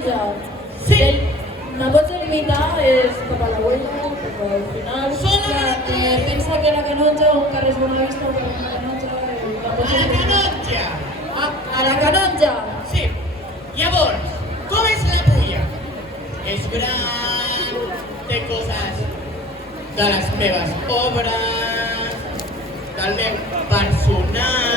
Canonja. Sí. Me pots delimitar? És cap a la Huella, cap al final? Pensa que la Canonja, un carrer és Bonavista, un carrer és la Canonja... A la Canonja! A la Canonja! Sí. Llavors, com és la Pulla? És gran, té coses de les meves obres, del meu personal...